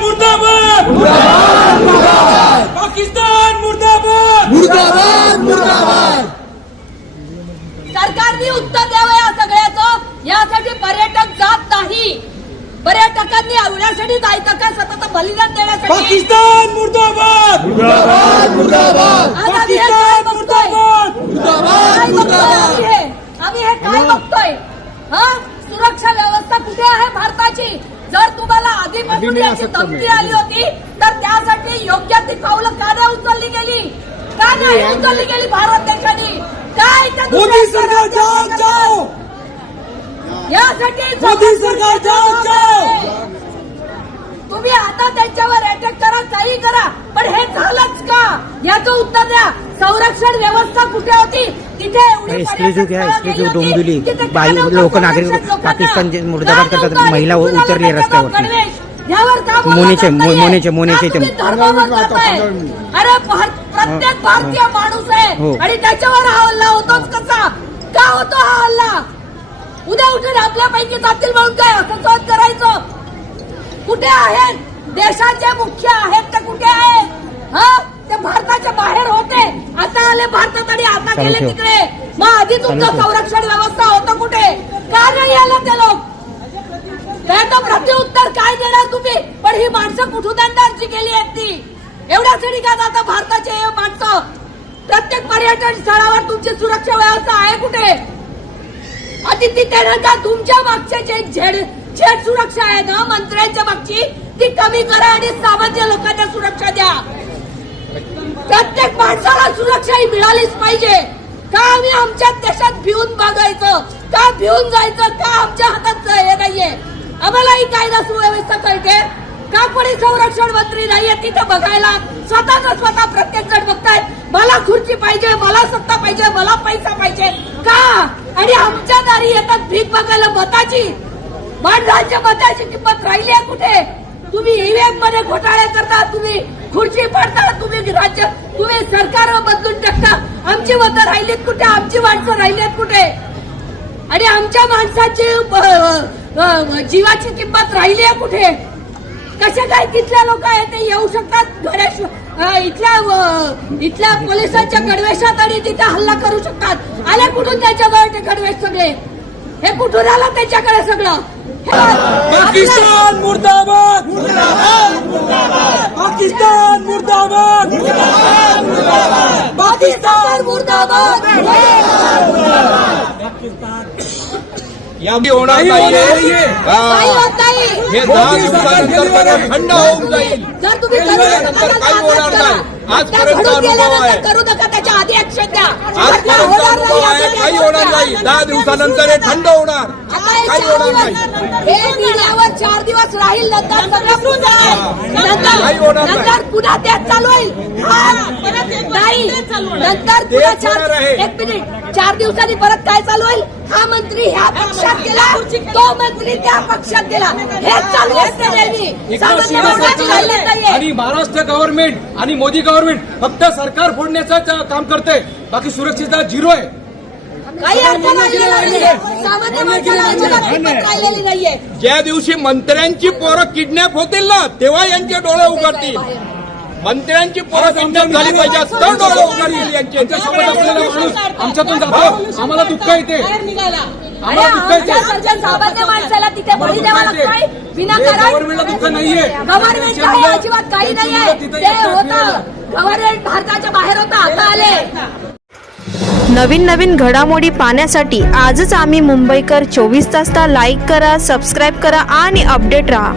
मुर्दाबाद पाकिस्तान मुर्दाबाद सरकारने उत्तर द्यावं या सगळ्याचं. यासाठी पर्यटक जात नाही. पर्यटकांनी आवडण्यासाठी जायचं का सतत बलिदान देण्यासाठी? पाकिस्तान मुर्दाबाद पाकिस्तान मुर्दाबाद आम्ही हे काय बघतोय? सुरक्षा व्यवस्था कुठे आहे भारताची? जर तुम्हाला आधीपासून याची धमकी आली होती तर त्यासाठी योग्य ती पावलं का नाही उचलली गेली? का नाही उचलली गेली भारत देशाने? काय मोदी सरकार जाओ यासाठी मोदी सरकार जाओ. तुम्ही आता त्यांच्यावर अटॅक करा, काही करा, पण हे झालंच का याचं उत्तर द्या. संरक्षण व्यवस्था कुठे होती? तिथे एवढी डोंबिवली लोक नागरिक पाकिस्तान मुर्दाबाद करतात. महिला उतरली रस्त्यावर. मोनेचे अरे प्रत्येक भारतीय माणूस आहे आणि त्याच्यावर हा हल्ला होतोच. कसा का होतो हा हल्ला? उद्या उठून आपल्यापैकी जातील म्हणून काय असं सहन करायचं? कुठे आहेत देशाचे मुख्य आहेत ते? कुठे आहेत? ते भारताच्या बाहेर होते, आता आले भारतात आणि आता गेले तिकडे. मग आधी तुमचं संरक्षण व्यवस्था होतं कुठे? का नाही आलं ते लोक? त्याचं प्रत्युत्तर काय देणार तुम्ही? पण ही माणसं कुठून आणणार जी गेली आहेत ती? एवढ्यासाठी का जातं भारताचे हे माणसं? प्रत्येक पर्यटन स्थळावर तुमची सुरक्षा व्यवस्था आहे कुठे? अतिथी का तुमच्या मागचे जे झेड सुरक्षा आहे ना मंत्र्यांच्या मागची, ती कमी करा आणि सामान्य लोकांना सुरक्षा द्या. प्रत्येक माणसाला सुरक्षा ही मिळालीच पाहिजे. का आम्ही आमच्या देशात भिवून बघायचं? का भिवून जायचं? का आमच्या हातात हे नाहीये? आम्हाला ही कायदा सुव्यवस्था कळते का? कोणी संरक्षण मंत्री नाहीये तिथे बघायला? स्वतः प्रत्येक जण बघताय मला खुर्ची पाहिजे, मला सत्ता पाहिजे, मला पैसा पाहिजे का? आणि आमच्या दारी येतात भीक बघायला मताची. माणसाच्या मताची किंमत राहिली आहे कुठे? तुम्ही ईव्हीएम मध्ये घोटाळे करता, तुम्ही खुर्ची पाडता, तुम्ही सरकार बदलून टाकता. आमची मतं राहिलीत कुठे? आमची माणसं राहिलीत कुठे? आणि आमच्या माणसाची जीवाची किंमत राहिली आहे कुठे? कशा काय तिथल्या लोक आहेत ते येऊ शकतात गणेश इथल्या पोलिसांच्या गणवेशात आणि तिथे हल्ला करू शकतात? आले कुठून त्याच्याजवळ ते गणवेश सगळे? हे कुठून आलं त्याच्याकडे सगळं? पाकिस्तान मुर्दाबाद पाकिस्तान मुर्दाबाद पाकिस्तान मुर्दाबाद. यामध्ये होणार नाहीये. हे 10 दिवसानंतर सगळं थंड होऊन जाईल. जर तुम्ही काही होणार नाही. आजपर्यंत अनुभव आहे. करू नका, त्याच्या आधी ऍक्शन द्या. आजपर्यंत अनुभव आहे. काही होणार नाही. 10 दिवसानंतर हे थंड होणार. काही होणार नाही. हे मीडियावर 4 दिवस राहील, नंतर सगळं नंतर पुन्हा तेच चालू होईल. नाही, नंतर पुन्हा 4 दिवसांनी परत काय चालू होईल? हा मंत्री ह्या पक्षात गेला, तो मंत्री त्या पक्षात गेला. हे चालू असते नेहमी. आणि महाराष्ट्र गव्हर्नमेंट आणि मोदी गव्हर्नमेंट फक्त सरकार फोडण्याचं काम करते, बाकी सुरक्षितता झिरो आहे. काही अर्थ नाहीये. सामान्य माणसाला अजिबात किंमत राहिलेली नाहीये. ज्या दिवशी मंत्र्यांची पोरं किडनॅप होतील ना, तेव्हा यांचे डोळे उघडतील. मंत्र्यांची पोरं किडनॅप झाली पाहिजे तर डोळे उघडतील यांचे. सोबत असलेला माणूस आमच्यातून जातो, आम्हाला दुःख येते. आम्हाला दुःख येते. सामान्य माणसाला तिथे बळी द्यावा लागतोय विनाकारण. गव्हर्नमेंटला दुःख नाहीये. गव्हर्नमेंट काही अजिबात काही नाहीये. ते होतं गव्हर्नमेंट भारताच्या बाहेर होतं, आता आले. नवीन घडामोडी पाहण्यासाठी आजच आम्ही मुंबईकर 24 तासला लाईक करा, सबस्क्राईब करा आणि अपडेट रहा.